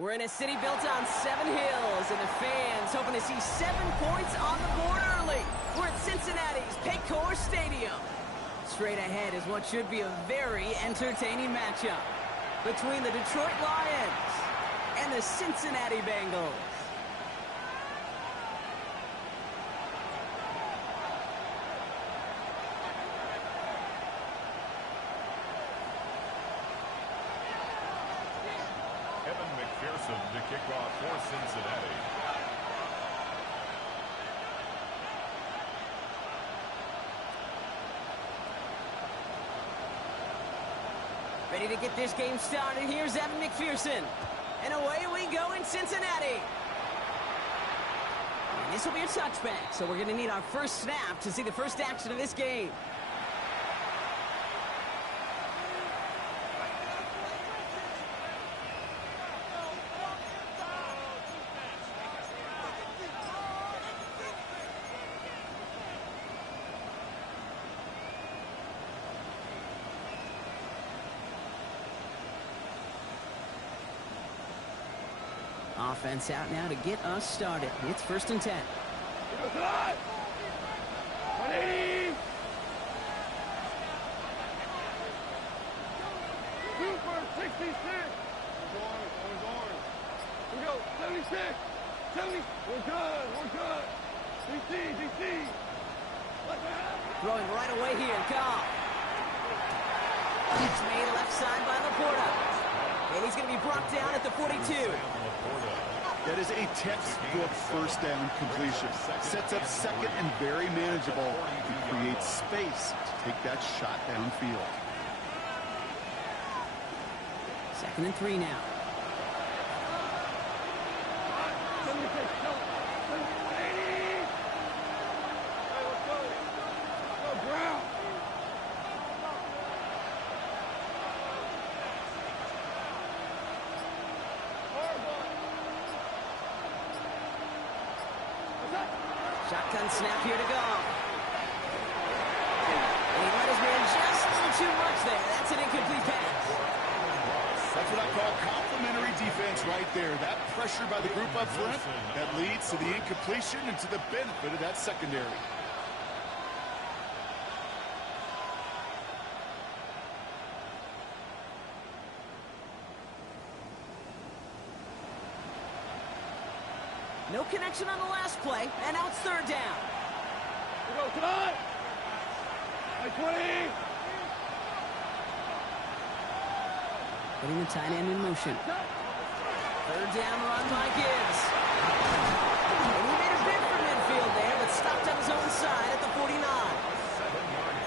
We're in a city built on 7 hills, and the fans hoping to see 7 points on the board early. We're at Cincinnati's Paycor Stadium. Straight ahead is what should be a very entertaining matchup between the Detroit Lions and the Cincinnati Bengals. Evan McPherson to kick off for Cincinnati. Ready to get this game started. Here's Evan McPherson. And away we go in Cincinnati. And this will be a touchback, so we're going to need our first snap to see the first action of this game. Offense out now to get us started. It's 1st and 10. Super 66. We go 76. 70. We're good. DC. Throwing right away here. Goff. It's made left side by Laporta. And he's going to be brought down at the 42. That is a textbook first down completion. Sets up second and very manageable and creates space to take that shot downfield. 2nd and 3 now. Shotgun snap here to go. And he let his man just a little too much there. That's an incomplete pass. That's what I call complimentary defense right there. That pressure by the group up front, that leads to the incompletion and to the benefit of that secondary. No connection on the last play, and now it's 3rd down. We go tonight. 20. Putting the tight end in motion. 3rd down run by Gibbs. And he made a bid for midfield there, but stopped on his own side at the 49.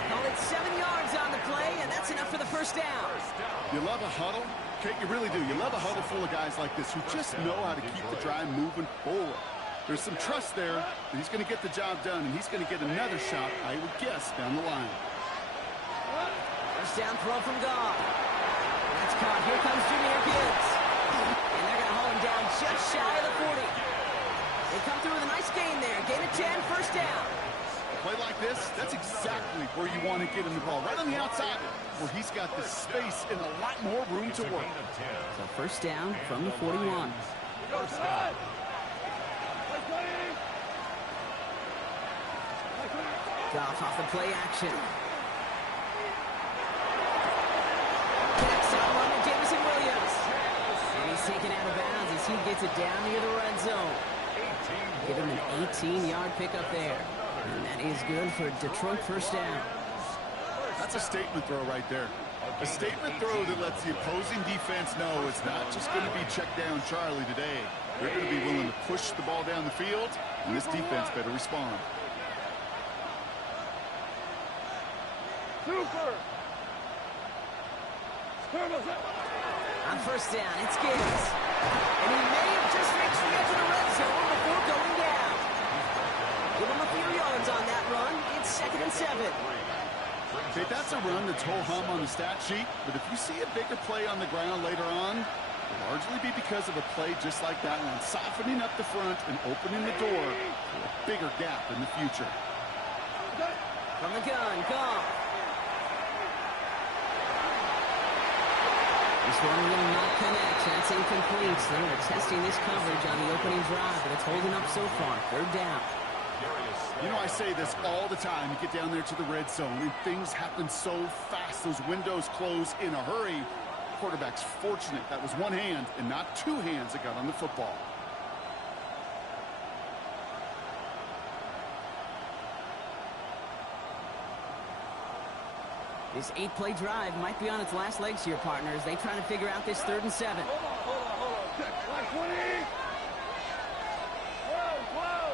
Call it 7 yards on the play, and that's enough for the 1st down. You love a huddle? Okay, you really do. You love a huddle full of guys like this who just know how to keep the drive moving forward. There's some trust there that he's going to get the job done, and he's going to get another shot, I would guess, down the line. 1st down throw from Goff. That's caught. Here comes Jahmyr Gibbs. And they're going to haul him down just shy of the 40. They come through with a nice gain there. Gain of 10, 1st down. Play like this, that's exactly where you want to get him the ball. Right on the outside, where he's got the space and a lot more room to work. So 1st down from the 41. Goff off the play action. Connects on one to Jameson Williams. And he's taken out of bounds as he gets it down near the red zone. Give him an 18-yard pickup there. And that is good for Detroit 1st down. That's a statement throw right there. A statement throw that lets the opposing defense know it's not just going to be check down Charlie today. They're going to be willing to push the ball down the field, and this defense better respond. Super. On 1st down, it's Gibbs. And he may have just reached the edge of the red zone before going down. Give him a few yards on that run. It's 2nd and 7. Okay, that's a run that's ho-hum on the stat sheet, but if you see a bigger play on the ground later on, it'll largely be because of a play just like that one, softening up the front and opening the door for a bigger gap in the future. From the gun, Goff. This one will not connect. That's incomplete. So they're testing this coverage on the opening drive, but it's holding up so far. Third down. You know, I say this all the time. You get down there to the red zone, and things happen so fast. Those windows close in a hurry. Quarterback's fortunate. That was one hand and not two hands that got on the football. This 8-play drive might be on its last legs here, partners. They trying to figure out this 3rd and 7. Hold on. Check. Line 20. Whoa.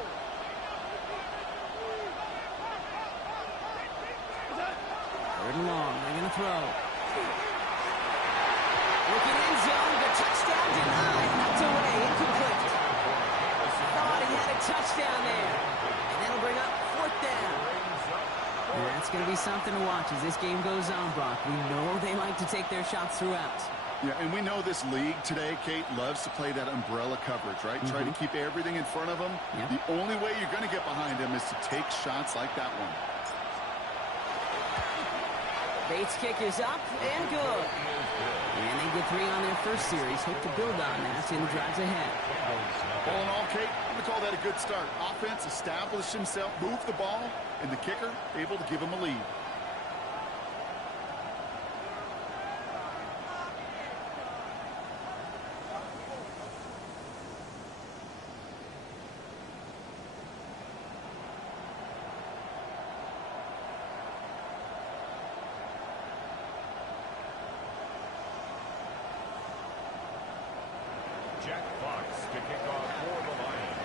Third and long. They're going to throw. Looking in zone. The touchdown denied. Knocked away. Incomplete. Thought he had a touchdown there. And that'll bring up 4th down. And that's going to be something to watch as this game goes on, Brock. We know they like to take their shots throughout. Yeah, and we know this league today, Kate, loves to play that umbrella coverage, right? Try to keep everything in front of them. Yep. The only way you're going to get behind them is to take shots like that one. Bates' kick is up and good. And they get 3 on their first series. Hope to build on that in the drives ahead. All in all, Kate, I'm going to call that a good start. Offense established himself, moved the ball, and the kicker able to give him a lead. Jack Fox to kick off for the Lions.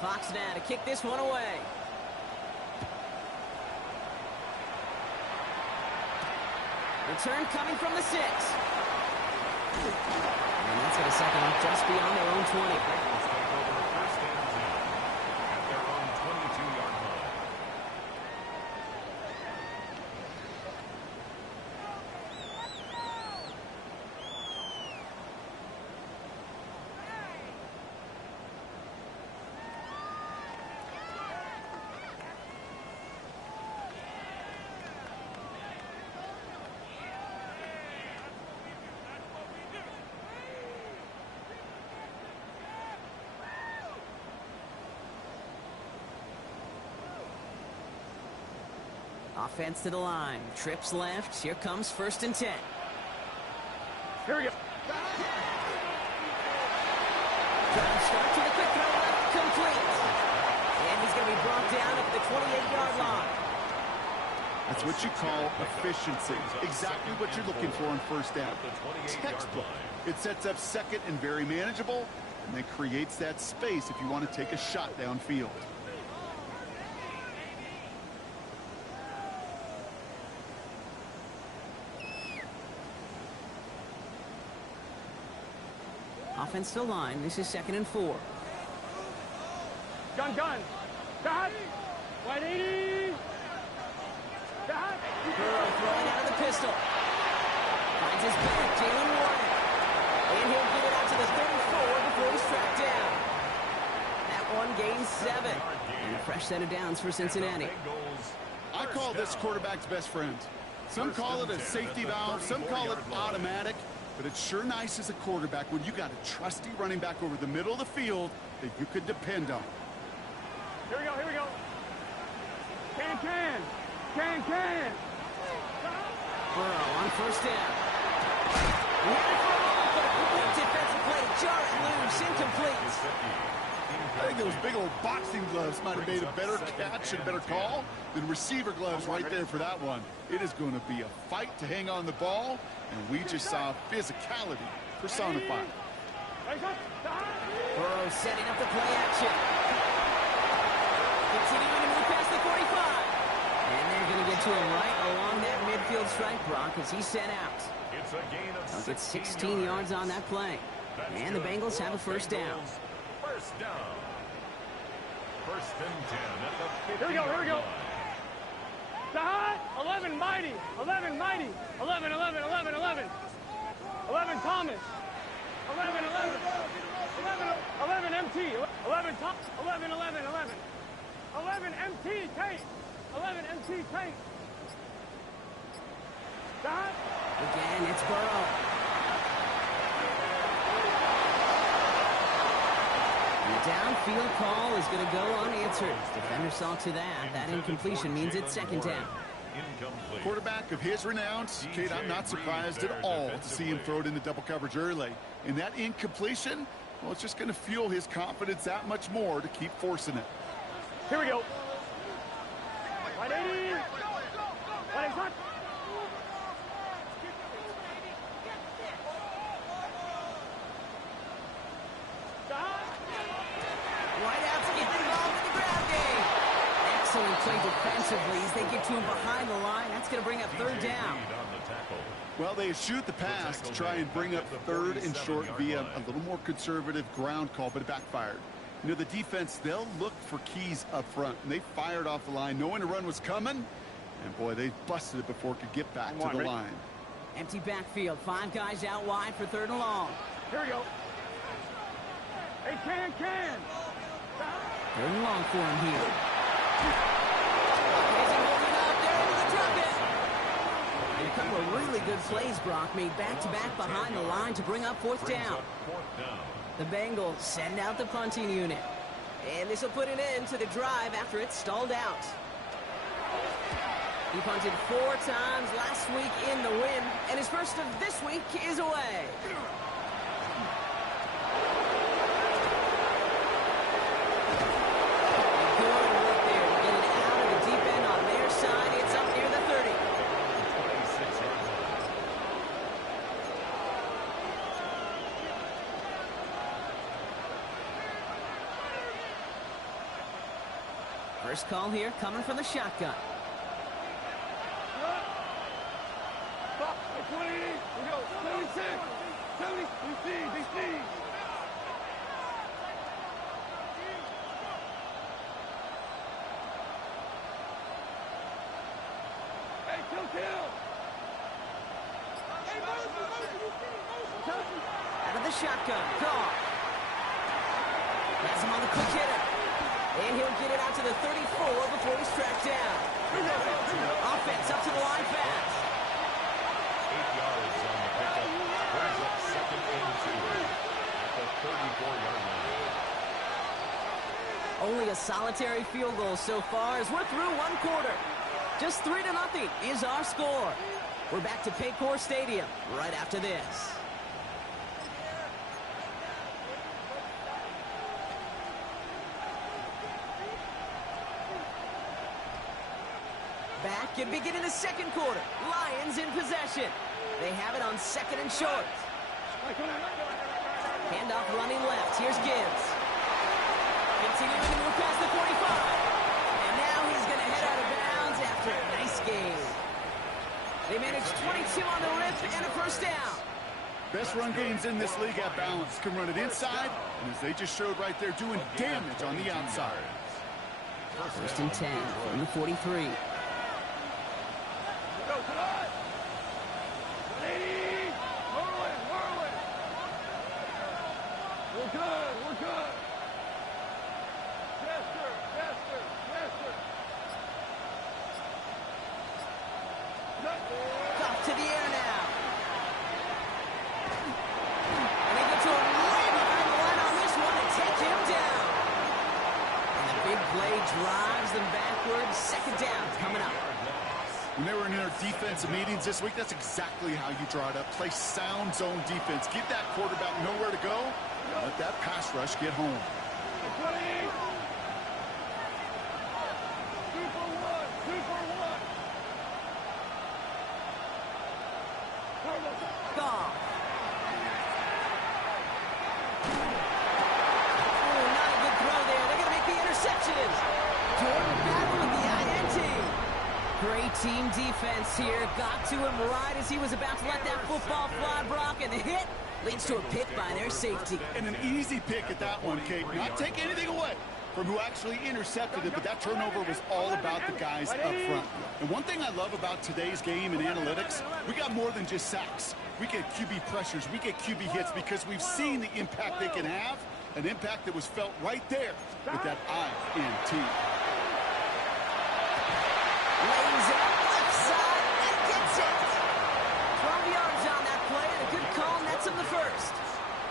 Fox now to kick this one away. Return coming from the 6. And that's going to set them up just beyond their own 20. Bengals take over first and 10 at their own 22-yard line. Offense to the line. Trips left. Here comes 1st and 10. Here we go. Drive start to the quick throw left. Complete. And he's going to be brought down at the 28-yard line. That's what you call efficiency. Exactly what you're looking for on first down. Textbook. It sets up second and very manageable, and then creates that space if you want to take a shot downfield. Offense to line. This is 2nd and 4. Gun. Dot. 180. Dot. Burrow throwing out of the pistol. Finds his back. Jalen Warren. And he'll get it out to the 34 before he's tracked down. That one gains 7. And a fresh set of downs for Cincinnati. I call this quarterback's best friend. Some call it a safety valve. Some call it automatic. But it's sure nice as a quarterback when you got a trusty running back over the middle of the field that you could depend on. Here we go. Can. Burrow on first down. Complete defensive play. Jar it loose. Incomplete. I think those big old boxing gloves might have made a better catch and a better call than receiver gloves right there for that one. It is going to be a fight to hang on the ball, and we just saw physicality personified. Burrow setting up the play action. Continuing to move past the 45. And they're going to get to him right along that midfield strike, Brock, as he's sent out. It's a gain of They'll get 16 yards on that play. And the Bengals have a first down. First down. 1st and 10 at the 50. Here we go. Dot. 11 mighty. 11 Thomas. 11 11 MT. 11 top. 11, 11, 11. 11 MT tank. 11 MT tank. Stop. Again, it's Burrow. The downfield call is going to go unanswered. Defender saw to that. That incompletion means it's second down. Incomplete. Quarterback of his renowns, Kate, I'm not surprised at all to see him throw it into double coverage early. And that incompletion, well, it's just going to fuel his confidence that much more to keep forcing it. Here we go. 180. 180. Wideouts get involved in the ground game. Excellent play defensively as they get to him behind the line. That's going to bring up third down. Well, they shoot the pass to try and bring up third and short via a little more conservative ground call, but it backfired. You know, the defense, they'll look for keys up front, and they fired off the line knowing a run was coming, and boy, they busted it before it could get back to the line. Empty backfield. 5 guys out wide for third and long. Here we go. Hey, can. Third and long for him here. Isn't holding up. They're into the drop it. And a couple of really good plays, Brock, made back-to-back behind the line to bring up fourth down. The Bengals send out the punting unit. And this will put an end to the drive after it stalled out. He punted 4 times last week in the win, and his first of this week is away. Good work there to get it out of the deep end on their side. It's up near the 30. First call here coming from the shotgun. 20. We go. 76. 70. DC. Hey, kill. Out of the shotgun. Call. That's him on the quick hitter. And he'll get it out to the 34 before he's tracked down. Offense up to the line fast. 8 yards on the pickup. Brings up second and 2 at the 34-yard line. Only a solitary field goal so far as we're through one quarter. Just 3-0 is our score. We're back to Paycor Stadium right after this. Back and beginning the second quarter. Lions in possession. They have it on second and short. Handoff running left. Here's Gibbs. Continuing to move past the 45. And now he's going to head out of bounds after a nice game. They managed 22 on the rip and a first down. Best run games in this league at balance. Can run it inside, and as they just showed right there, doing damage on the outside. First and 10 from the 43. We're good. Yes, sir. Off to the air now. And they get to him way behind the line on this one and take him down. And the big play drives them backwards. Second down coming up. When they were in their defensive meetings this week, that's exactly how you draw it up. Play sound zone defense. Give that quarterback nowhere to go. And let that pass rush get home. 2 for 1. Goff. Oh, not a good throw there. They're going to make the interceptions. Jordan Battle with the INT. Great team defense here. Got to him right as he was about to let that football fly, Brock, and the hit leads to a pick by their safety. And an easy pick at that one, Kate. Not take anything away from who actually intercepted it, but that turnover was all about the guys up front. And one thing I love about today's game and analytics, we got more than just sacks. We get QB pressures, we get QB hits because we've seen the impact they can have An impact that was felt right there with that INT. Lays it up left side and gets it. 12 yards on that play and a good call nets him the first.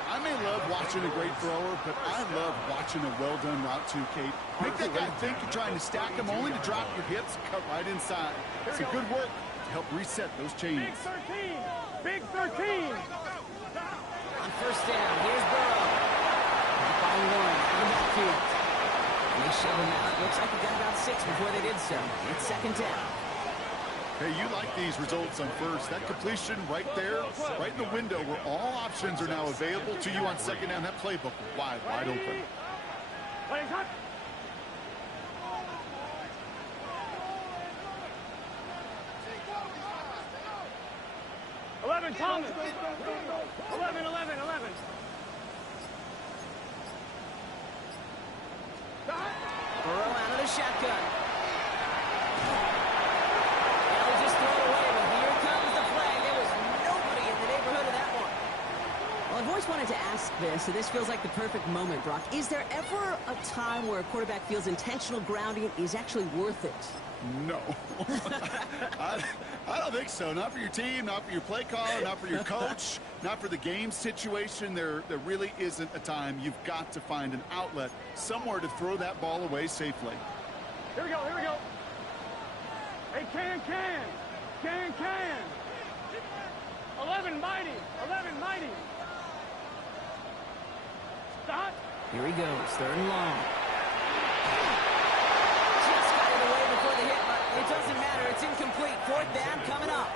I may love watching a great thrower, but I love watching a well-done route too, Kate. Make that guy think you're trying to stack him only to drop your hips, cut right inside. It's a good work to help reset those chains. Big 13. Big 13. On first down, here's Burrow. By one, in the backfield. And they shove him out. Looks like he got about 6 before they did so. It's second down. Hey, you like these results on first. That completion right there, right in the window where all options are now available to you on second down. That playbook wide open. Play hot. Thomas. 11. Burrow out of the shotgun. They'll just throw it away, but here comes the flag. There was nobody in the neighborhood of that one. Well, I've always wanted to ask this, so this feels like the perfect moment, Brock. Is there ever a time where a quarterback feels intentional grounding is actually worth it? No. I don't think so. Not for your team, not for your play caller, not for your coach, not for the game situation. There really isn't a time. You've got to find an outlet, somewhere to throw that ball away safely. Here we go. Hey, can. 11 mighty. Stop. Here he goes, third and long. Just got it away before the hit, but it doesn't matter. It's incomplete. Fourth down coming up.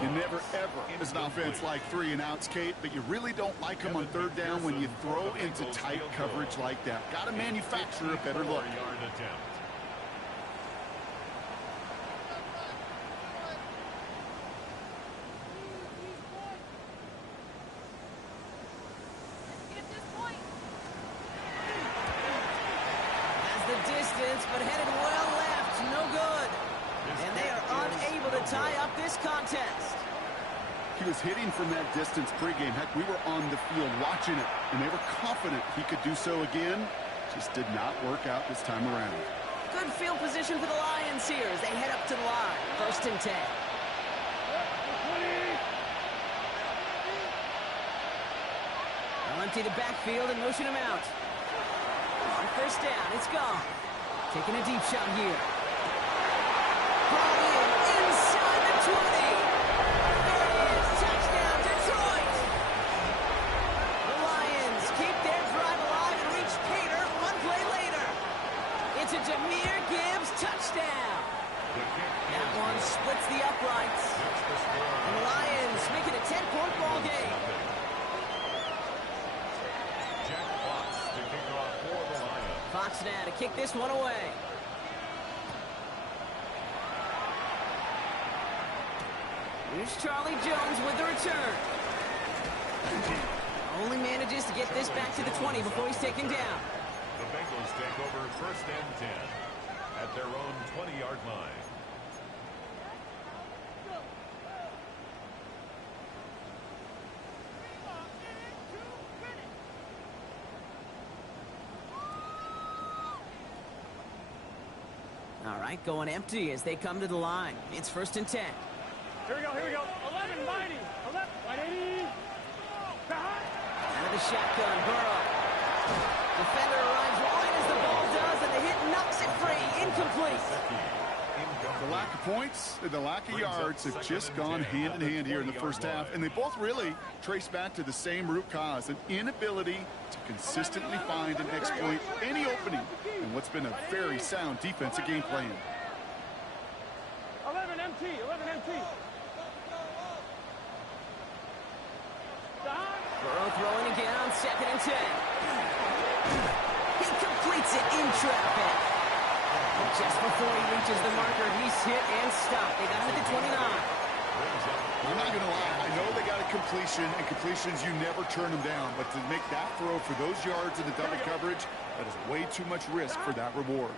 You never, ever, as an offense, like 3 and outs, Kate, but you really don't like them on third down when you throw into tight coverage like that. Got to manufacture a better look. But headed well left, no good. And they are unable to tie up this contest. He was hitting from that distance pregame. Heck, we were on the field watching it, and they were confident he could do so again. Just did not work out this time around. Good field position for the Lions here as they head up to the line. First and 10. They'll empty the backfield and motion him out. On first down, it's gone. Taking a deep shot here. Brought in inside the 20. There it is. Touchdown, Detroit. The Lions keep their drive alive and reach Pater one play later. It's a Jahmyr Gibbs touchdown. That one splits the uprights. And the Lions make it a 10-point ball game. Fox now to kick this one away. Here's Charlie Jones with the return. Only manages to get this back to the 20 before he's taken down. The Bengals take over first and 10 at their own 20-yard line. All right, going empty as they come to the line. It's first and 10. Here we go. 11 mighty. 180. Out of the shotgun, Burrow. Defender arrives wide as the ball does, and the hit knocks it free. Incomplete. The lack of points and the lack of yards have just gone hand in hand here in the first half, and they both really trace back to the same root cause, an inability to consistently find and exploit any opening in what's been a very sound defensive game plan. 11 MT. Burrow throwing again on second and 10. He completes it in traffic. Just before he reaches the marker, he's hit and stopped. They got him at the 29. I'm not going to lie. I know they got a completion, and completions, you never turn them down. But to make that throw for those yards in the double coverage, that is way too much risk for that reward.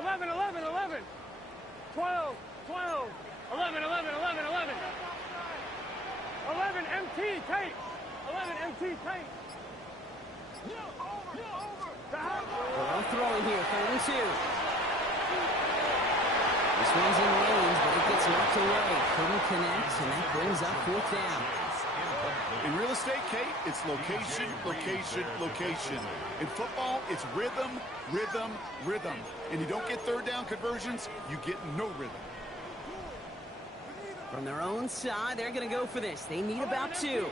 11. 12. 11. 11 MT tape. Burrow throwing here, 3rd and 2. This one's in range, but it gets knocked away. Couldn't connect, and that brings up 4th down. In real estate, Kate, it's location, location, location. In football, it's rhythm, rhythm, rhythm. And you don't get 3rd down conversions, you get no rhythm. From their own side, they're going to go for this. They need about 2.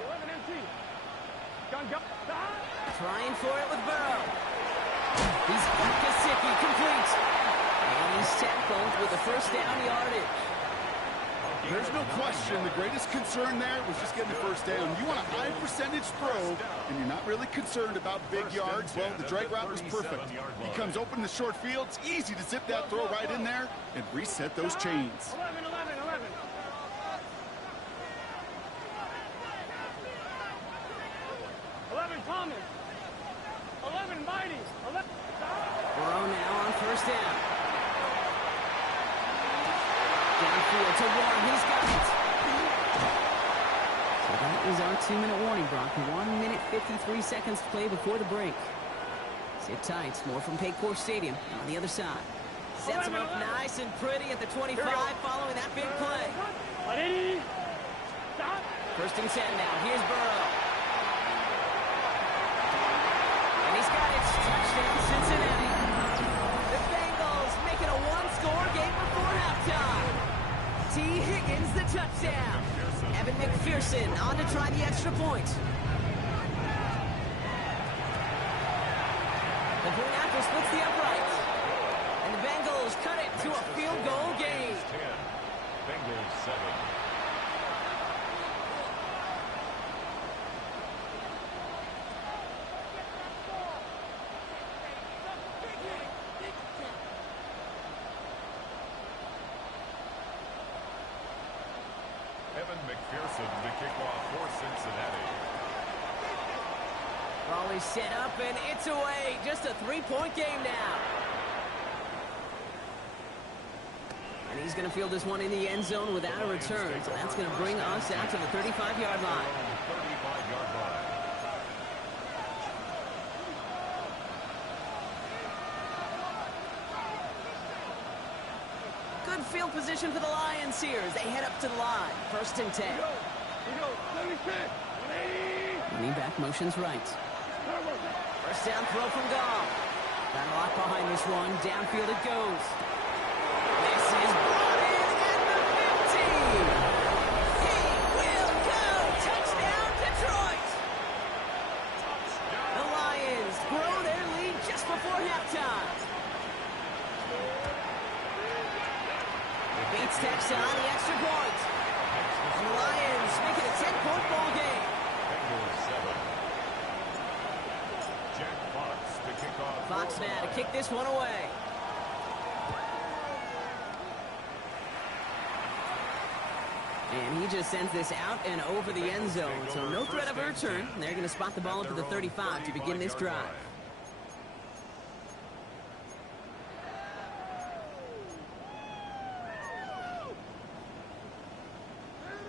Trying for it with Burrow. He's got Gesicki, complete. And he's tackled with the 1st down yardage. There's no question the greatest concern there was just getting the 1st down. You want a high percentage throw, and you're not really concerned about big yards. Well, the drag route was perfect. He comes open in the short field. It's easy to zip that throw right in there and reset those chains. 11, 11, 11. 11 Thomas. 11 Mighty. 11. Burrow now on 1st down. Downfield to Warren. He's got it. So that is our 2-minute warning, Brock. 1 minute, 53 seconds to play before the break. Sit tight. More from Paycor Stadium on the other side. Sets him up nice and pretty at the 25 following that big play. 1st and 10 now. Here's Burrow. And he's got it. Touchdown, Cincinnati. The Bengals make it a 1-score game before halftime. T. Higgins, the touchdown. Evan McPherson on to try the extra point. The Green Apple splits the upright. And the Bengals cut it to a field goal game. 10, Bengals 7. Evan McPherson to kick off for Cincinnati. Raleigh set up, and it's away. Just a 3-point game now. And he's going to field this one in the end zone without a return. So that's going to bring us out to the 35-yard line. 35-yard line. Good field position for the Lions here as they head up to the line. 1st and 10. Running back motions right. 1st down throw from Gall. Got a lot behind this one. Downfield it goes. This is brought in at the 50. He will go. Touchdown, Detroit. The Lions grow their lead just before halftime. Beats Texas on the extra point. And the Lions make it a 10-point ball game. Bengals 7. Jack Fox to kick off. Fox now to kick this one away. And he just sends this out and over the end zone. So no threat of a return. They're going to spot the ball up to the 35 to begin this drive.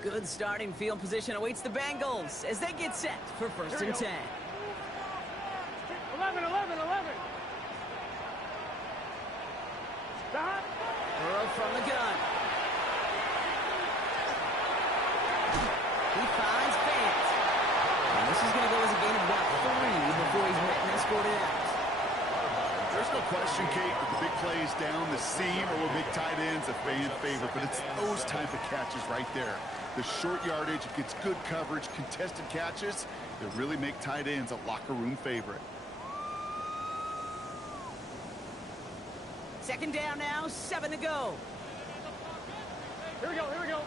Good starting field position awaits the Bengals as they get set for 1st and 10. 11, 11, 11. Burrow from the gun. He finds Fant. And this is going to go as a gain of about 3 before he's met and escorted out. There's no question, Kate, with the big plays down the seam or with big tight ends, a fan favorite. But it's those type of catches right there. The short yardage, it gets good coverage, contested catches that really make tight ends a locker room favorite. 2nd down now, 7 to go. Here we go, here we go.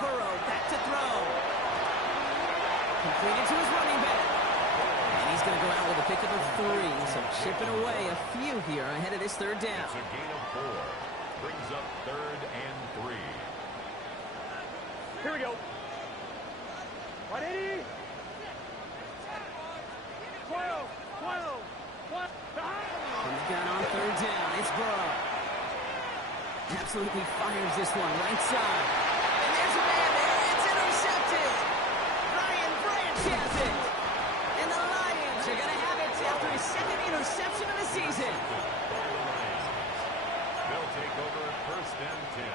Burrow back to throw. Completed to his running back. And he's going to go out with a pickup of 3. So chipping away a few here ahead of this 3rd down. It's a gain of 4. Brings up 3rd and 3. Here we go. 180. 12, 12, 12. From the gun on 3rd down, it's Burrow. Absolutely fires this one right side. And there's a man there. It's intercepted. Ryan Branch has it. And the Lions reception of the season. They'll take over first and 10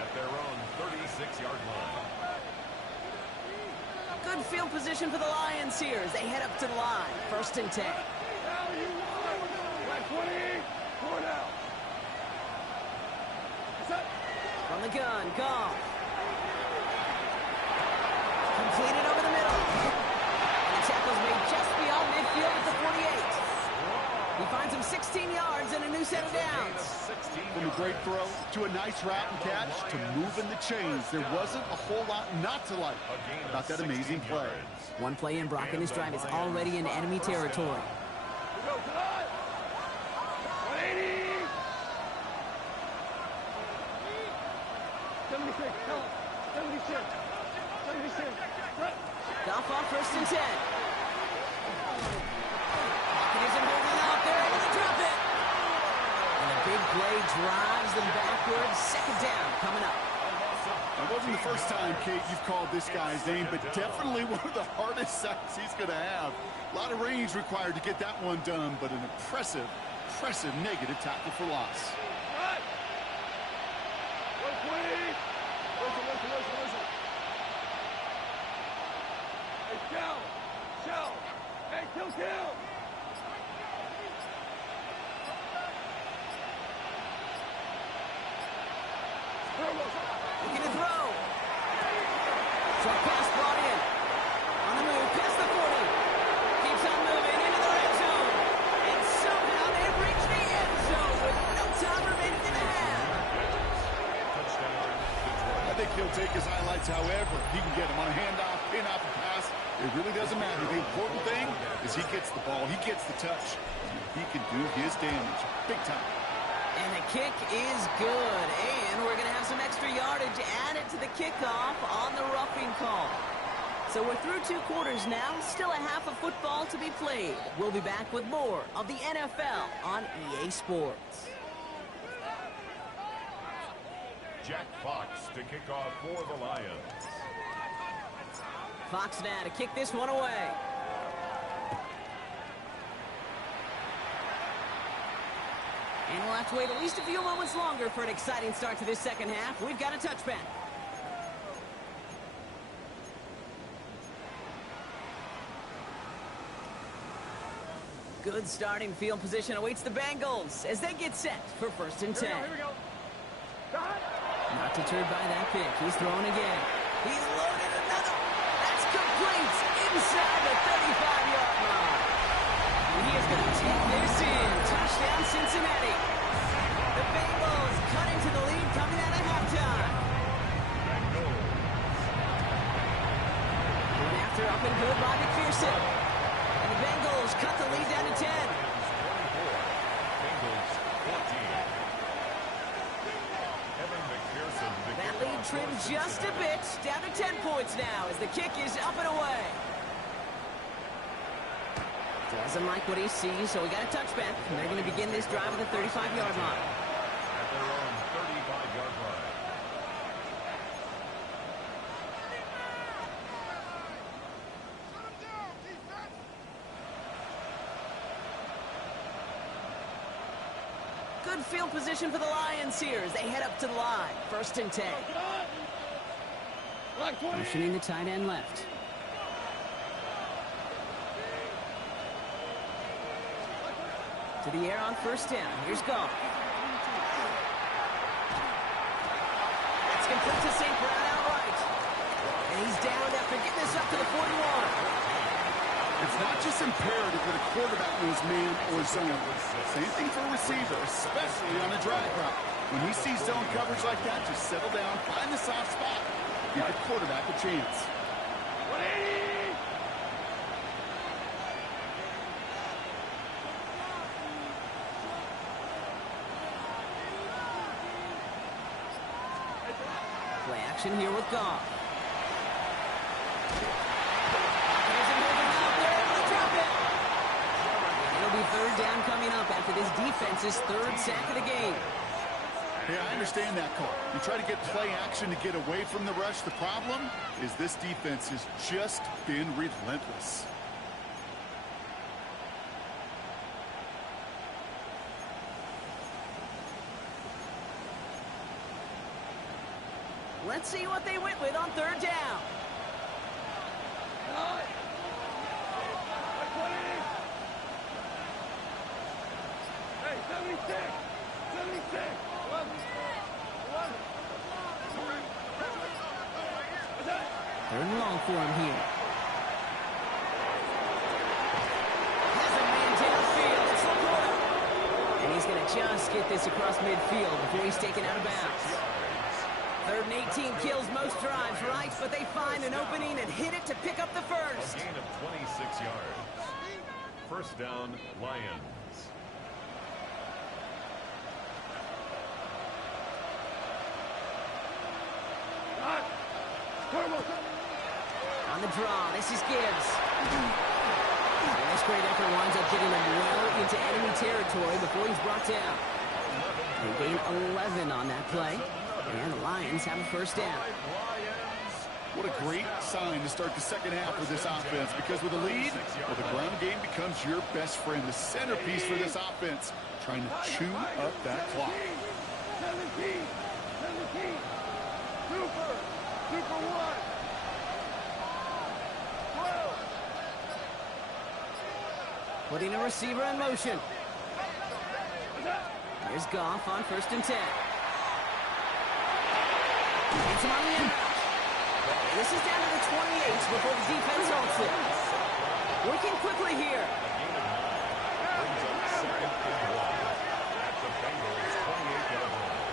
at their own 36-yard line. Good field position for the Lions here as they head up to the line. First and 10. From the gun, Goff. Completed over the middle. And the tackle's made just beyond midfield at the 48. He finds him 16 yards and a new set of downs. From a great throw to a nice route and catch to moving the chains, there wasn't a whole lot not to like about that amazing play. One play in, Brock, and his drive is already in enemy territory. 76, tell him. 76. 76. Goff on first and 10. Pocket isn't holding up. They're able to drop it. And a big play drives them backwards. Second down coming up. It wasn't the first time, Kate, you've called this guy's name, but definitely one of the hardest sacks he's going to have. A lot of range required to get that one done, but an impressive negative tackle for loss. Listen. Hey, Shell. Hey, kill. Looking to throw. Short pass brought in. On the move, past the 40. Keeps on moving into the red zone. And somehow they've reached the end zone with no time remaining in the half. I think he'll take his highlights however he can get him on a handoff, pin-off, a pass. It really doesn't matter. The important thing is he gets the ball. He gets the touch. He can do his damage big time. And the kick is good. And we're going to have some extra yardage added to the kickoff on the roughing call. So we're through 2 quarters now. Still a half of football to be played. We'll be back with more of the NFL on EA Sports. Jack Fox to kick off for the Lions. Fox now to kick this one away. And we'll have to wait at least a few moments longer for an exciting start to this second half. We've got a touchback. Good starting field position awaits the Bengals as they get set for first and 10. Here we go. Not deterred by that pick. He's throwing again. He's loaded another. That's complete inside the 35-yard line. And he is going to take this in. Touchdown, Cincinnati. The Bengals cut into the lead coming out of halftime. Going after up and good by McPherson. And the Bengals cut the lead down to 10. Bengals 14. That lead trimmed just a bit, down to 10 points now as the kick is up and away. Doesn't like what he sees, so we got a touchback. And they're going to begin this drive at the 35-yard line. At their own 35-yard line. Good field position for the Lions here as they head up to the line. First and 10. Motioning the tight end left. To the air on first down. Here's Goff. That's complete to St. Brown outright. And he's down after getting this up to the 41. It's not just imperative that a quarterback knows man or zone. Same thing for a receiver, especially on a drag route. When he sees zone coverage like that, just settle down, find the soft spot, give the quarterback a chance. 180! Play action here with Goff. Third down coming up after this defense's third sack of the game. Yeah, I understand that call. You try to get play action to get away from the rush. The problem is this defense has just been relentless. Let's see what they went with on third down. Hey, 76! 76! 11! 11! Third and long for him here. Has a man downfield. It's LaPorta. And he's going to just get this across midfield before he's taken out of bounds. 3rd and 18 kills most drives, right? But they find an opening and hit it to pick up the first. A gain of 26 yards. First down, Lions. On the draw, this is Gibbs. And this great effort winds up getting him well into enemy territory before he's brought down. They gain 11 on that play. And the Lions have a first down. What a great sign to start the second half for this offense, because with a lead, well, the ground game becomes your best friend, the centerpiece for this offense, trying to chew up that clock. 17! 17! Super 1! 12! Putting a receiver in motion. Here's Goff on 1st and 10. Gets him on the end. This is down to the 28 before the defense halts it. Working quickly here. Brings up 2nd and 1 at the Bengals' 28-yard line.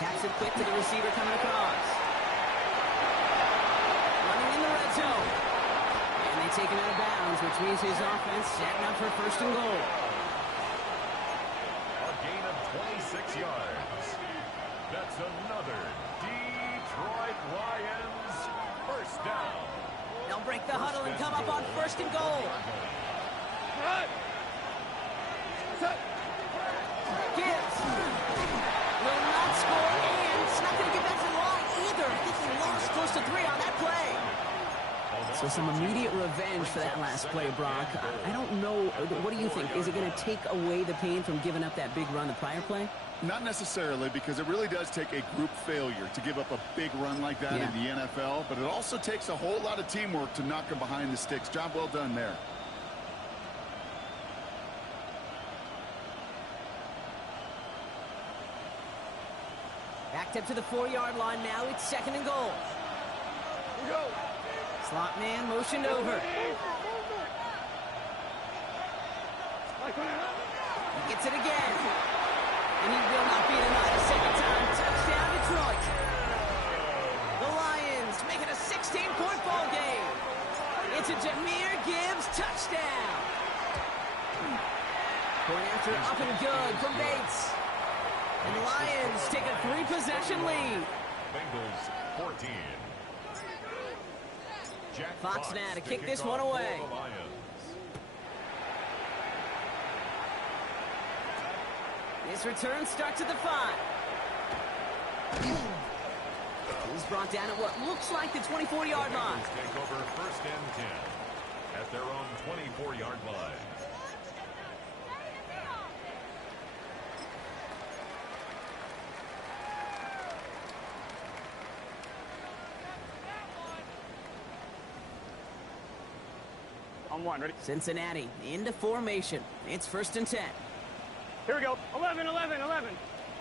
Taps it quick to the receiver coming across. Running in the red zone. And they take him out of bounds, which means his offense setting up for 1st and goal. A gain of 26 yards. That's another Detroit Lions first down. They'll break the huddle and come up on 1st and goal. Gibbs will not score, and it's not going to get back to the line either. I think they lost close to 3 on that play. So some immediate revenge for that last play, Brock. I don't know. What do you think? Is it going to take away the pain from giving up that big run the prior play? Not necessarily, because it really does take a group failure to give up a big run like that in the NFL, but it also takes a whole lot of teamwork to knock them behind the sticks. Job well done there. Backed up to the 4-yard line now. It's 2nd and goal. Slot man motioned over. He gets it again. And he will not be denied a second time. Touchdown, Detroit. The Lions make it a 16-point ball game. It's a Jahmyr Gibbs touchdown. Point after up and good from Bates. And the Lions take a 3-possession lead. Bengals 14. Jack Fox now to kick this one away. This return starts at the 5. He's brought down at what looks like the 24-yard line. Take over 1st and 10 at their own 24-yard line. On 1, ready? Cincinnati into formation. It's 1st and 10. Here we go. 11, 11, 11.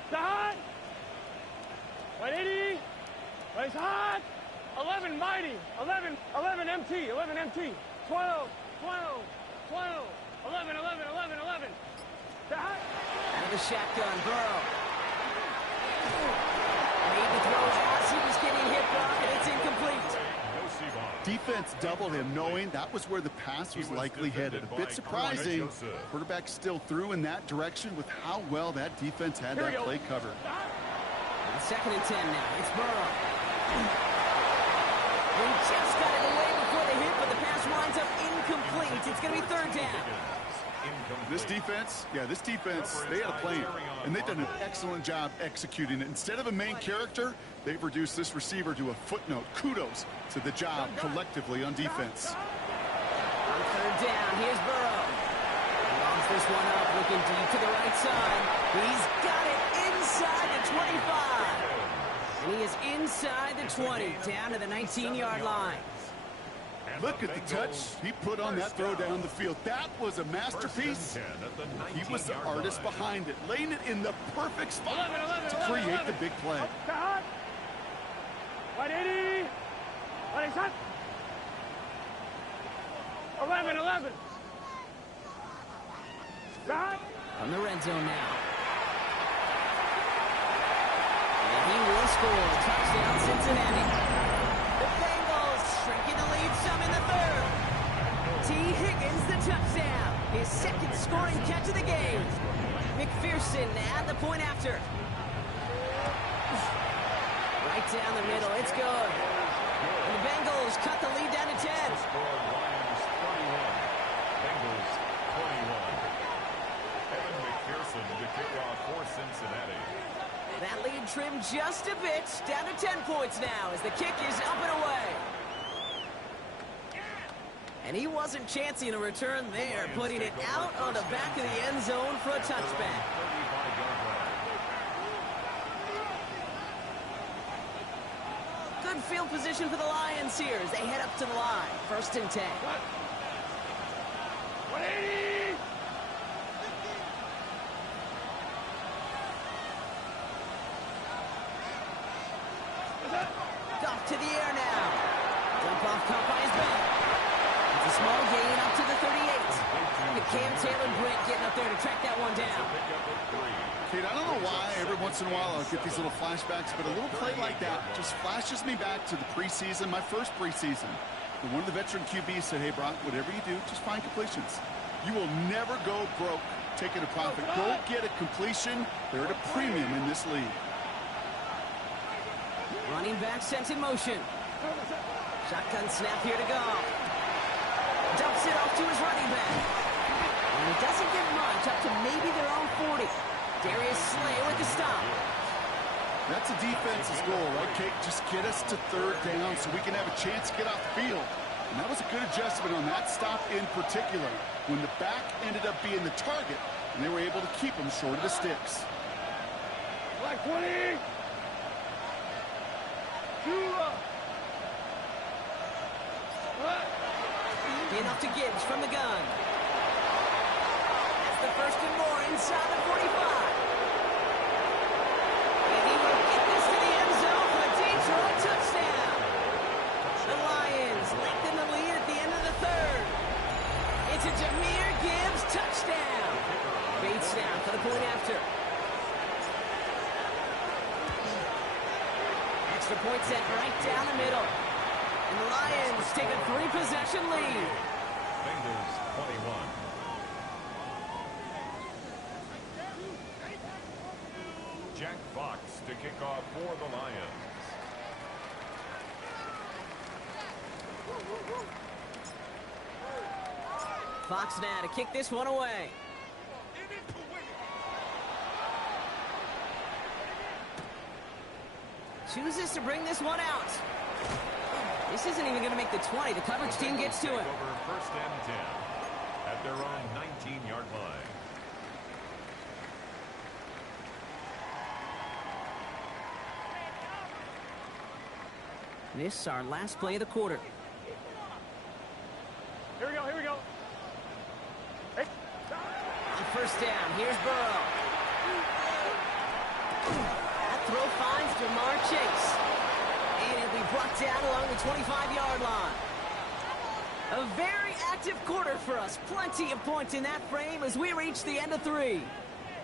The hot. 180. Race hot. 11 mighty. 11, 11 MT. 11 MT. 12, 12, 12. 11, 11, 11, 11. The hot. Out of the shotgun, Burrow. Made the throw as he was getting hit, Brock, and it's incomplete. Defense doubled him, knowing that was where the pass was likely headed. A bit surprising. Quarterback still threw in that direction with how well that defense had that play covered. And 2nd and 10 now. It's Burrow. He just got it away before the hit, but the pass winds up incomplete. It's going to be 3rd down. This defense, they had a plan, and they've done an excellent job executing it. Instead of a main character, they've reduced this receiver to a footnote. Kudos to the job collectively on defense. On third down. Here's Burrow. He lobs this one up, looking deep to the right side. He's got it inside the 25. And he is inside the 20, down to the 19-yard line. Look at the touch he put on that throw down the field. That was a masterpiece. He was the artist behind it, laying it in the perfect spot to create the big play. Cut. 180. 180. 11. Cut. From the red zone now. And he will score. Touchdown, Cincinnati. The Bengals shrinking the lead some in the third. T. Higgins, the touchdown. His second scoring catch of the game. McPherson at the point after. Right down the middle. It's good. And the Bengals cut the lead down to 10. Lions 31. Bengals 21. Evan McPherson to kick off for Cincinnati. That lead trimmed just a bit. Down to 10 points now as the kick is up and away. And he wasn't chancing a return there, putting it out on the back of the end zone for a touchback. Good field position for the Lions here as they head up to the line. 1st and 10. 180. Off to the air now. Dump off caught by his back. It's a small gain up to the 38. And Cam Taylor-Britt getting up there to track that one down. Kate, I don't know why every once in a while I'll get these little flashbacks, but a little play like that just flashes me back to the preseason, my first preseason. And one of the veteran QBs said, hey, Brock, whatever you do, just find completions. You will never go broke taking a profit. Go get a completion. They're at a premium in this league. Running back sent in motion. Shotgun snap here to go. Dumps it off to his running back. And it doesn't get much, up to maybe their own 40. Darius Slay with the stop. That's a defense's goal, right, Kate? Just get us to third down so we can have a chance to get off the field. And that was a good adjustment on that stop in particular, when the back ended up being the target, and they were able to keep him short of the sticks. Black 20. Enough to Gibbs from the gun. That's the 1st and more inside the 45. And he will get this to the end zone for a Detroit touchdown. The Lions lengthen the lead at the end of the third. It's a Jahmyr Gibbs touchdown. Bates now for the point after. Extra point set right down the middle. And the Lions take a 3-possession lead. Bengals 21. Jack Fox to kick off for the Lions. Fox now to kick this one away. Chooses to bring this one out. This isn't even going to make the 20. The coverage team gets to it. Over 1st and 10 at their own 19-yard line. This is our last play of the quarter. Here we go. Hey. On 1st down, here's Burrow. That throw finds Jamar Chase. And it'll be brought down along the 25-yard line. A very active quarter for us. Plenty of points in that frame as we reach the end of 3.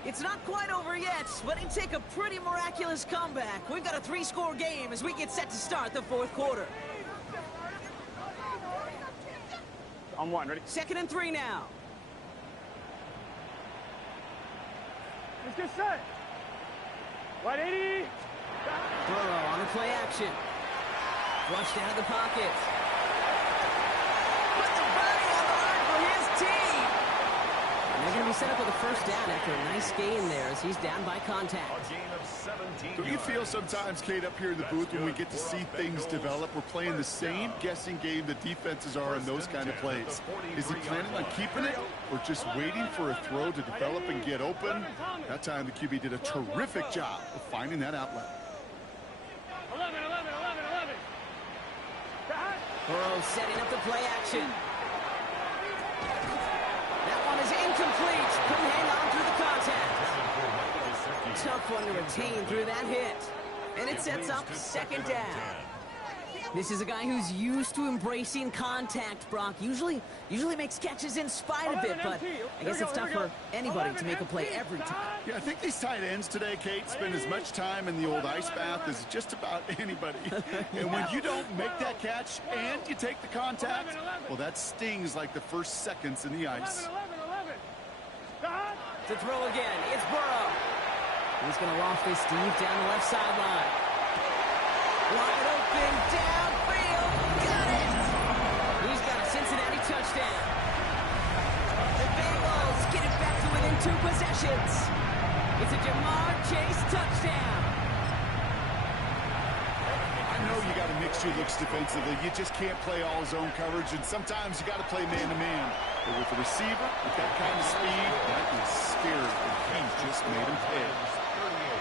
It's not quite over yet, but it take a pretty miraculous comeback. We've got a 3-score game as we get set to start the 4th quarter. On 1, ready? 2nd and 3 now. Let's get set. 180. Burrow on the play action. Flushed out of the pocket. Put the body on the line for his team. And they're going to be set up with a first down after a nice gain there as he's down by contact. A gain of 17 Don't you feel sometimes, Kate, up here in the booth when we get to see things develop? We're playing the same guessing game the defenses are in those kind of plays. Is he planning on keeping it or just waiting for a throw to develop and get open? That time the QB did a terrific job of finding that outlet. 11, 11, 11, 11. Burrow setting up the play action. That one is incomplete. Couldn't hang on through the contact. Tough one to retain through that hit. And it sets up second down. This is a guy who's used to embracing contact, Brock. Usually makes catches in spite of it, but I guess it's tough for anybody to make a play every time. Yeah, I think these tight ends today, Kate, spend as much time in the old ice bath as just about anybody. And when you don't make that catch and you take the contact, well, that stings like the first seconds in the ice. 11. To throw again, it's Burrow. He's going to loft this deep down the left sideline. Wide open, downfield, got it! He's got a Cincinnati touchdown. The Bengals get it back to within 2 possessions. It's a Jamar Chase touchdown. I know you got to mix your looks defensively. You just can't play all zone coverage, and sometimes you got to play man-to-man. But with the receiver, with that kind of speed, that is scary, and he just made him pay.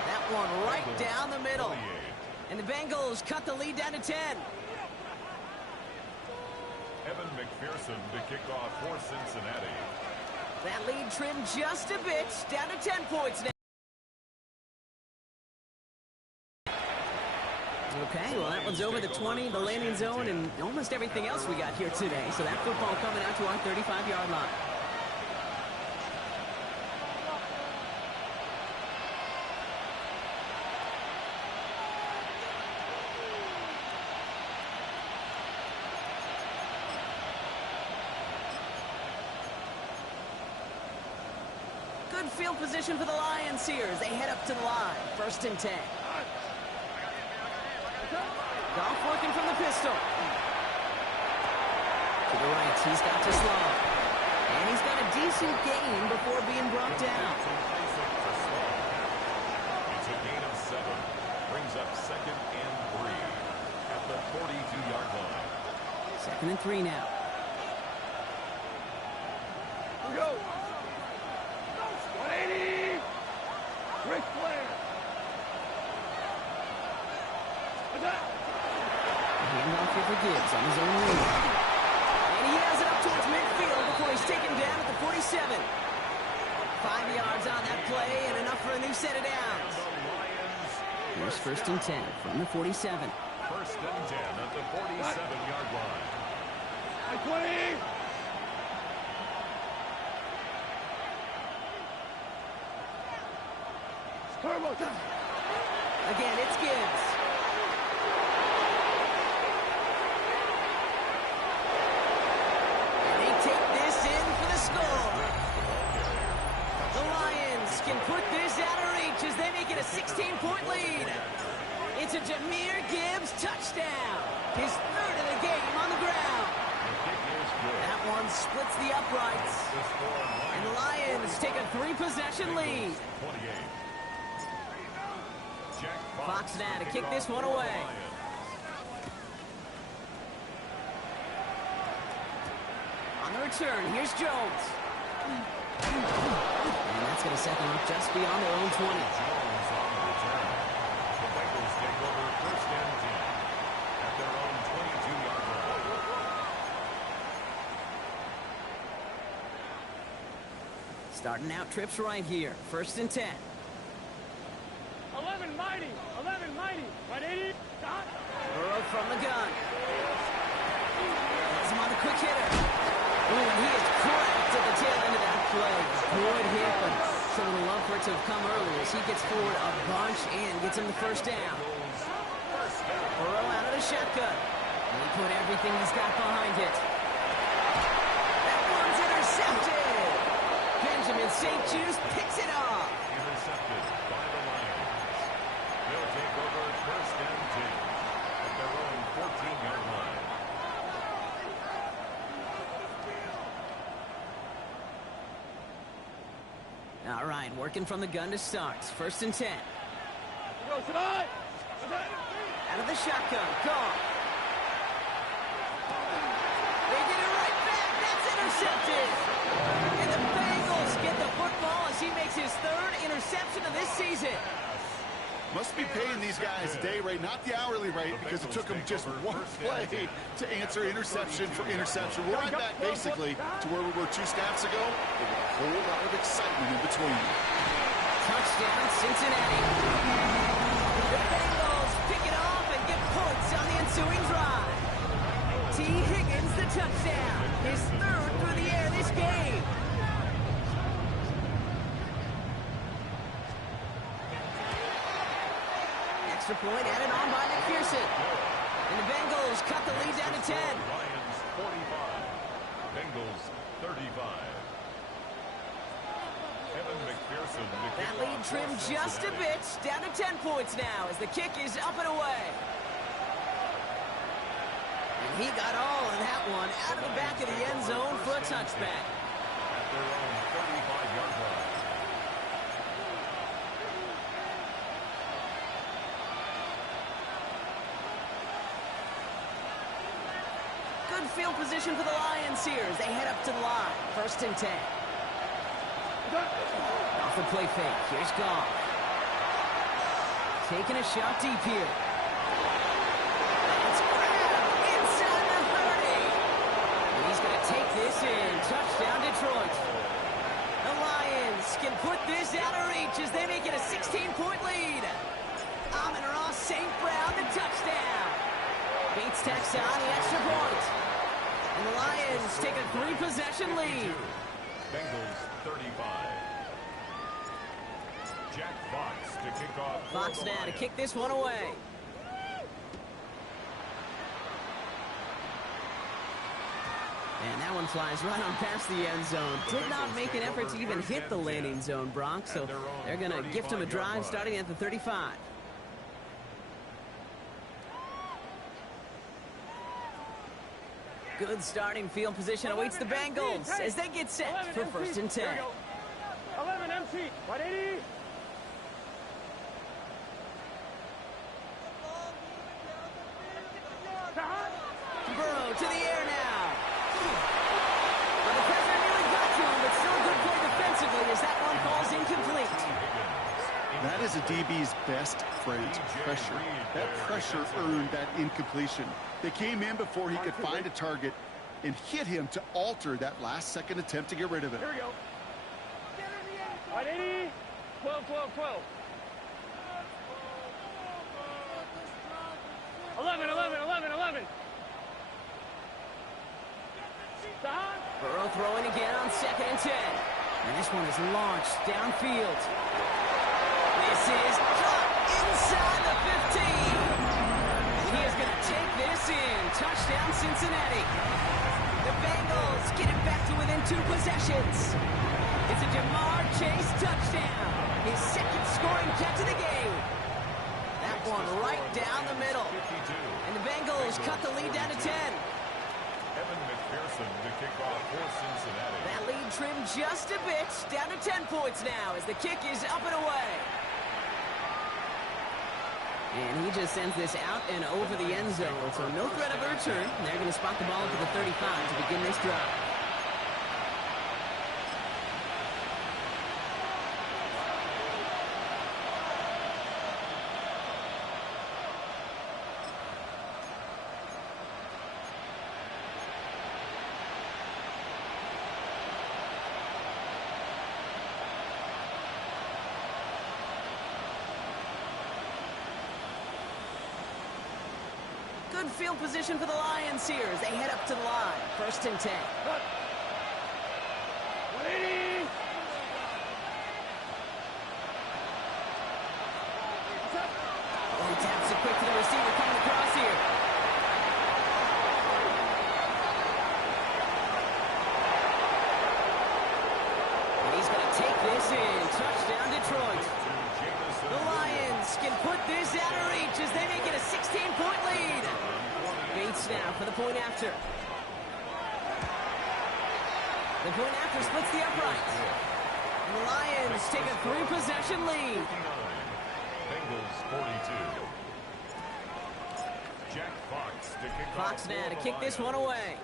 That one right down the middle. And the Bengals cut the lead down to 10. Evan McPherson to kick off for Cincinnati. That lead trimmed just a bit, down to 10 points now. Okay, well, that one's over the 20, the landing zone, and almost everything else we got here today. So that football coming out to our 35-yard line. Good field position for the Lions here as they head up to the line. 1st and 10. Goff working from the pistol. To the right, he's got to slow. And he's got a decent gain before being brought down. It's a gain of 7. Brings up 2nd and 3 at the 42-yard line. 2nd and 3 now. Here we go. 180. Ric Flair. Handoff here for Gibbs on his own lead. And he has it up towards midfield before he's taken down at the 47. 5 yards on that play and enough for a new set of downs. Here's 1st and 10 from the 47. 1st and 10 at the 47-yard line. 20. Turbo time. Again, it's Gibbs. And they take this in for the score. The Lions can put this out of reach as they make it a 16-point lead. It's a Jahmyr Gibbs touchdown. His 3rd of the game on the ground. That one splits the uprights. And the Lions take a 3-possession lead. 28. Fox now to kick this one away. On the return, here's Jones. And that's going to set them up just beyond their own 20. Jones on the return. The Bengals take over 1st and 10 at their own 22-yard line. Starting out trips right here. 1st and 10. 11 mighty. 11 mighty. 180. Dot. Burrow from the gun. Has him on the quick hitter. Ooh, and he is cracked at the tail end of that play. Good hit, but some of the love for it to have come earlier as he gets forward a bunch and gets him the 1st down. Burrow out of the shotgun. And he put everything he's got behind it. That one's intercepted. Benjamin St. Juice picks it off. Intercepted by the Lions. They'll take over 1st and 10 at their own 14-yard line. All right, working from the gun to start. 1st and 10. Go, tonight! Out of the shotgun. Gone. They get it right back. That's intercepted. And the Bengals get the football as he makes his 3rd interception of this season. Must be paying these guys a day rate, not the hourly rate, because it took them just one play to answer interception for interception. We're right back, basically, to where we were 2 snaps ago, with a whole lot of excitement in between. Touchdown, Cincinnati. The Bengals pick it off and get points on the ensuing drive. T. Higgins, the touchdown. His 3rd through the air this game. Extra point added on by McPherson. And the Bengals cut the lead down to 10. Lions 45. Bengals 35. Evan McPherson. That lead trimmed just a bit, down to 10 points now as the kick is up and away. And he got all of that one out of the back of the end zone for a touchback. At their own 35-yard line. Good field position for the Lions here as they head up to the line. 1st and 10. Off the play fake. Here's Goff. Taking a shot deep here. It's grabbed inside the 30. And he's going to take this in. Touchdown, Detroit. The Lions can put this out of reach as they make it a 16-point lead. Amon-Ra St. Brown, the touchdown. Bates tacks on the extra point. And the Lions take a 3-possession lead. Bengals 35. Jack Fox to kick off. Fox now to kick this one away. And that one flies right on past the end zone. Did not make an effort to even hit the landing zone, Bronx. So they're going to gift him a drive starting at the 35. Good starting field position awaits the Bengals as they get set for 1st and 10. 11 MT. 180. Burrow to the air now. Well, the pressure nearly got to him, but still good play defensively as that one falls incomplete. That is a DB's best friend, pressure. That pressure earned that incompletion. They came in before he could find a target and hit him to alter that last-second attempt to get rid of it. Here we go. 180. 12, 12, 12. 11, 11, 11, 11. Burrow throwing again on 2nd and 10. And this one is launched downfield. This is caught inside the 15. And he is going to take this in. Touchdown, Cincinnati. The Bengals get it back to within 2 possessions. It's a Jamar Chase touchdown. His 2nd scoring catch of the game. That one right down the middle. And the Bengals cut the lead down to 10. Evan McPherson to kick off for Cincinnati. That lead trimmed just a bit, down to 10 points now as the kick is up and away. And he just sends this out and over the end zone, so no threat of a return. They're going to spot the ball to the 35 to begin this drive. Good field position for the Lions here as they head up to the line. 1st and 10. 180. Oh, he taps it quick to the receiver coming across here. And he's going to take this in. Touchdown, Detroit. The Lions can put this out of reach as they make it a 16-point lead. Bates now for the point after. The point after splits the upright. And the Lions Bengals take a 3-possession lead. 59. Bengals 42. Jack Fox to kick Fox off now for to the kick this one Lions. away.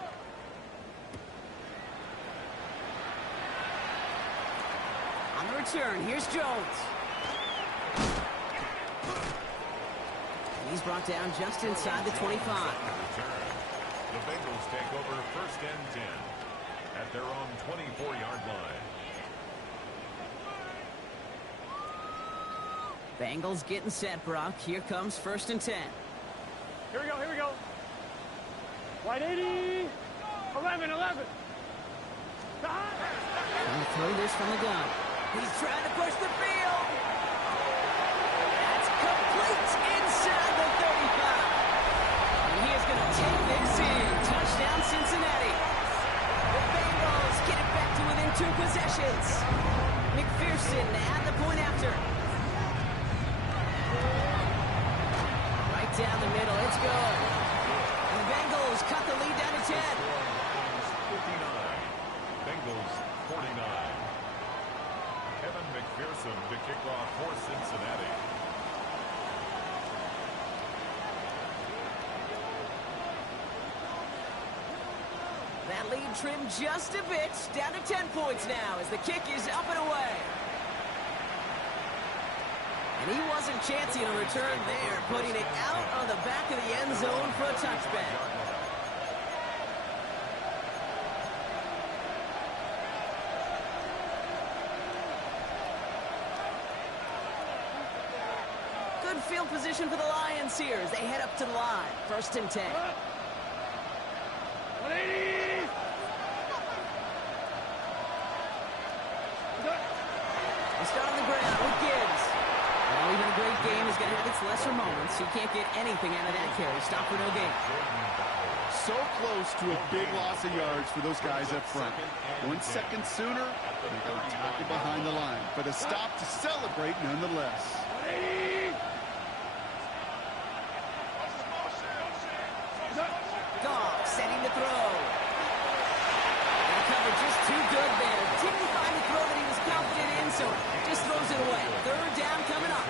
On the return, here's Jones. He's brought down just inside the 25. Return. The Bengals take over 1st and 10 at their own 24-yard line. Bengals getting set, Brock. Here comes 1st and 10. Here we go, here we go. Wide 80. 11, 11. Gonna throw this from the gun. He's trying to push the field. That's complete inside the 35. And he is gonna take this in. Touchdown, Cincinnati. The Bengals get it back to within 2 possessions. McPherson at the point after. Right down the middle. It's good. And the Bengals cut the lead down to 10. Lions 59. Bengals 49. Kevin McPherson to kick off for Cincinnati. That lead trimmed just a bit, down to 10 points now as the kick is up and away. And he wasn't chancing a return there, putting it out on the back of the end zone for a touchback. Good field position for the Lions here as they head up to the line. 1st and 10. 180. They start on the ground with Gibbs. Well, even a great game is going to have its lesser moments. He can't get anything out of that carry. Stop for no gain. So close to a big loss of yards for those guys up front. 1 second sooner, they got to tackle behind the line. But a stop to celebrate nonetheless. 180. Goff setting the throw. And the cover just too good there. Didn't find the throw that he was confident in, so just throws it away. 3rd down coming up.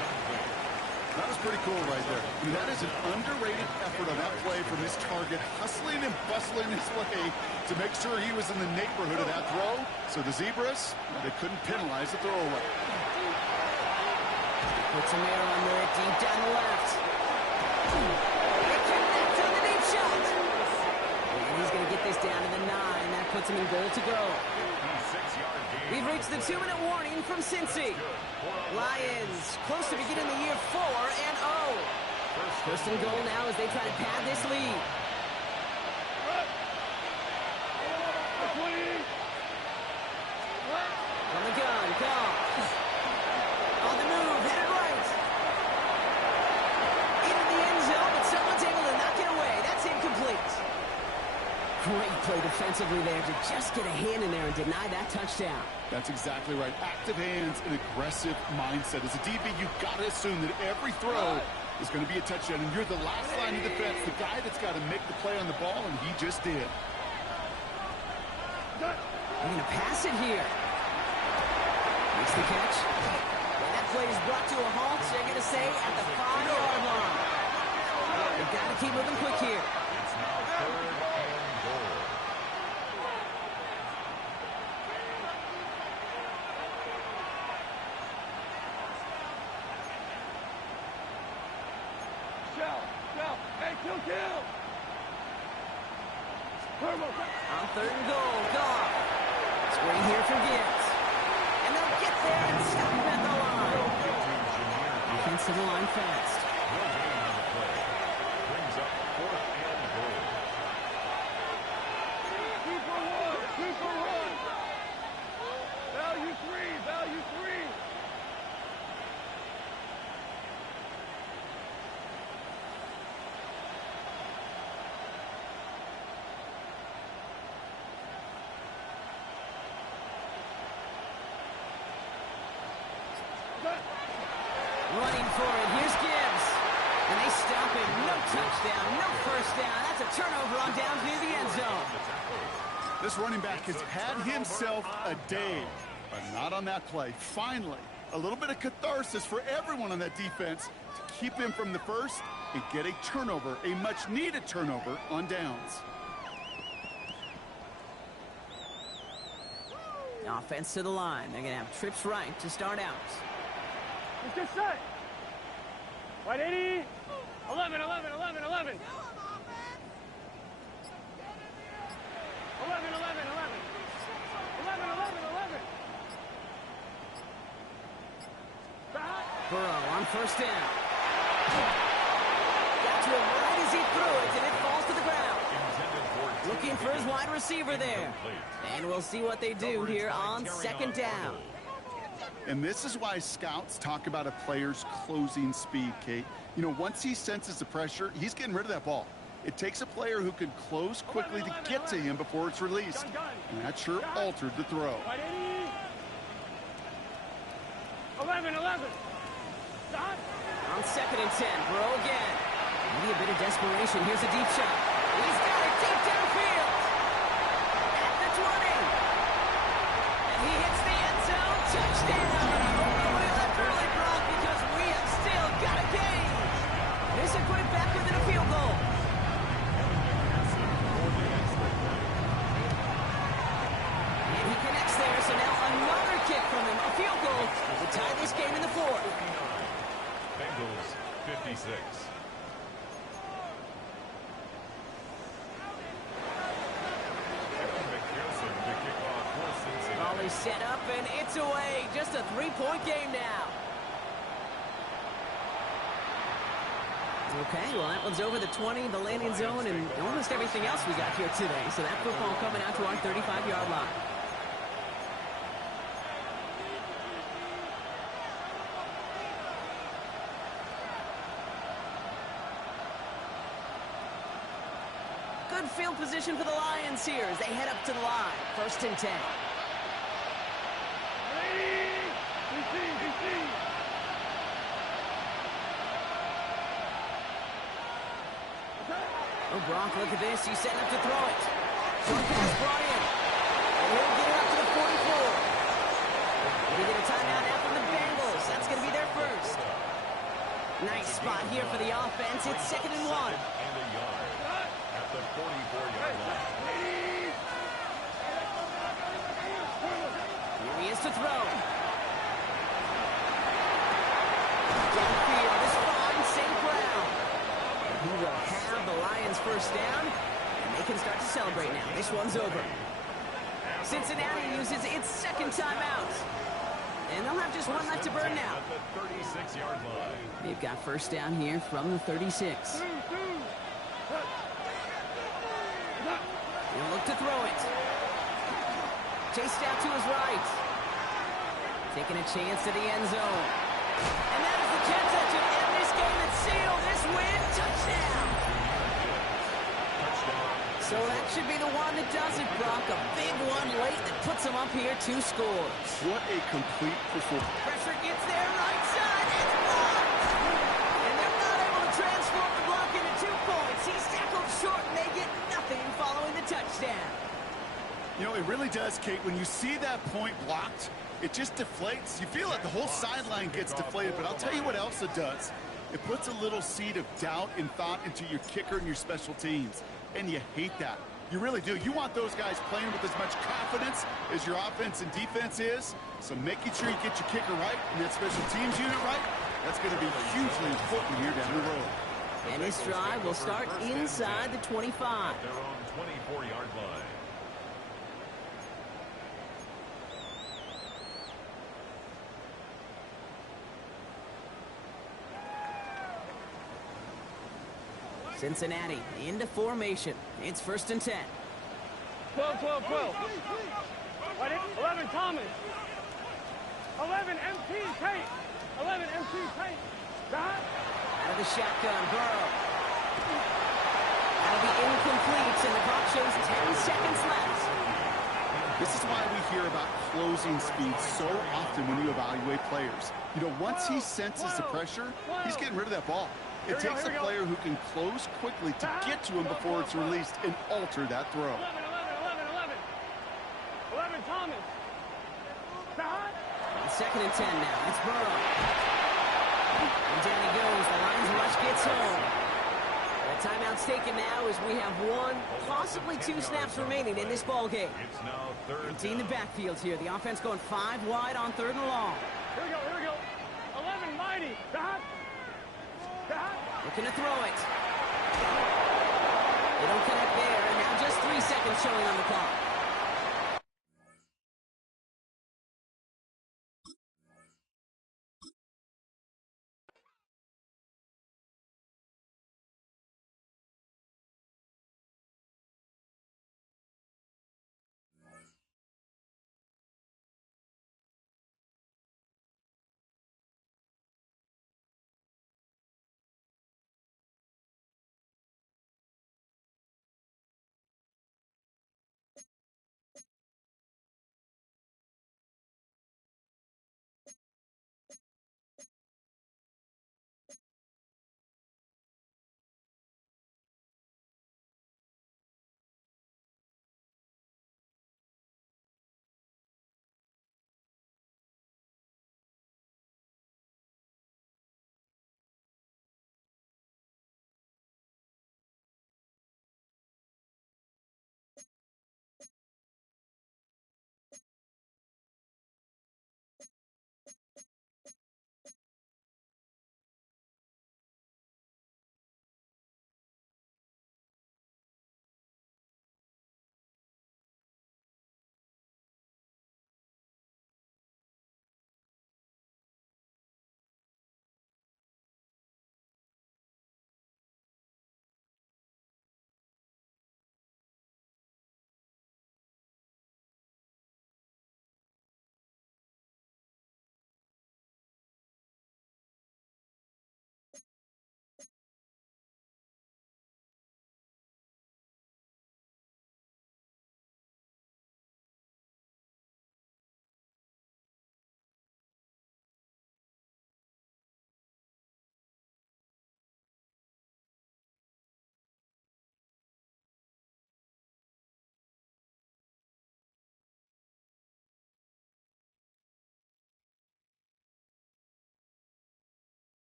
That was pretty cool right there. I mean, that is an underrated effort on that play from his target, hustling and bustling his way to make sure he was in the neighborhood of that throw. So the Zebras, they couldn't penalize the throwaway. Puts some air on there deep down the left. They connect on the deep shot. And he's going to get this down to the 9. That puts him in goal to go. 6-yard gain. We've reached the 2-minute warning from Cincy. Lions close to beginning the year 4-0. 1st and goal now as they try to pad this lead. On the gun, Goff. On the move, headed right. Into the end zone, but someone's able to knock it away. That's incomplete. Great play defensively there to just get a hand in there and deny that touchdown. That's exactly right. Active hands and aggressive mindset. As a DB, you've got to assume that every throw is going to be a touchdown, and you're the last line of defense, the guy that's got to make the play on the ball, and he just did. They're going to pass it here. Makes the catch. And that play is brought to a halt, so they're going to say at the 5-yard line. They've got to keep moving quick here. It's now 3rd and goal. Hey, kill. On 3rd and goal, Goff. Screen here for Gibbs. And they'll get there and stop him at the line. Defensive line fast. No gain on the play. Brings up 4th and goal. 2 for 1. Value 3. Running for it. Here's Gibbs. And they stop him. No touchdown. No 1st down. That's a turnover on downs near the end zone. This running back has had himself a day. But not on that play. Finally, a little bit of catharsis for everyone on that defense to keep him from the first and get a turnover, a much-needed turnover on downs. Offense to the line. They're going to have trips right to start out. Let's get set. Right, 80. 11, 11, 11, 11. 11, 11, 11. 11, 11, 11. Back. Burrow on first down. Got to him right as he threw it, and it falls to the ground. Looking for his wide receiver there. And we'll see what they do here on second down. And this is why scouts talk about a player's closing speed, Kate. You know, once he senses the pressure, he's getting rid of that ball. It takes a player who can close quickly to get to him before it's released. And that sure altered the throw. 11, 11. Stop. On second and 10, Burrow again. Maybe a bit of desperation. Here's a deep shot. He's got it deep downfield. At the 20. And he hits the end zone. Touchdown. Nobody left early, Brock, because we have still got a game. This will put it back within a field goal. And he connects there, so now another kick from him. A field goal to tie this game in the fourth. Bengals 56. Ball is set up, and it's away. Just a three-point game now. Okay, well, that one's over the 20, the landing zone, and almost everything else we got here today. So that football coming out to our 35-yard line. Good field position for the Lions here as they head up to the line. First and 10. Oh, Gronk, look at this. He's setting up to throw it. Short pass brought in. And he'll get it up to the 44. We get a timeout now from the Bengals. That's going to be their first. Nice spot here for the offense. It's second and 1. And a yard at the 44-yard line. Here he is to throw. Downfield is fine. St. Brown. He will have the Lions first down, and they can start to celebrate now. This one's over. Cincinnati uses its second timeout. And they'll have just one left to burn now. At the 36-yard line. They've got first down here from the 36. He'll look to throw it. Chased out to his right. Taking a chance to the end zone. And that is the chance that should end this game and seal this win. Touchdown. So that should be the one that does it, Brock. A big one late that puts them up here 2 scores. What a complete performance. Pressure gets there, right side, it's blocked! And they're not able to transform the block into 2 points. He's tackled short, and they get nothing following the touchdown. You know, it really does, Kate. When you see that point blocked, it just deflates. You feel like the whole sideline gets deflated, but I'll tell you what else it does. It puts a little seed of doubt and thought into your kicker and your special teams, and you hate that. You really do. You want those guys playing with as much confidence as your offense and defense is, so making sure you get your kicker right and that special teams unit right, that's going to be hugely important here down the road. And this drive will start inside the 25. Their own 24-yard line. Cincinnati into formation. It's first and 10. 12, 12, 12. 11, Thomas. 11, MT, Tate. 11, MT, Tate. Back. Out of the shotgun, Burrow. That'll be incomplete, and the clock shows 10 seconds left. This is why we hear about closing speed so often when you evaluate players. You know, once he senses the pressure, he's getting rid of that ball. It takes a player who can close quickly to get to him before it's released and alter that throw. 11, 11, 11, 11. 11, Thomas. Back. 2nd and 10 now. It's Burrow. And down he goes. The Lions rush gets home. The timeout's taken now as we have 1, possibly 2 snaps remaining in this ball game. It's now 3rd Emptying the backfield here. The offense going 5 wide on 3rd and long. Here we go. 11 mighty. Looking to throw it. They don't connect there, and now just 3 seconds showing on the clock.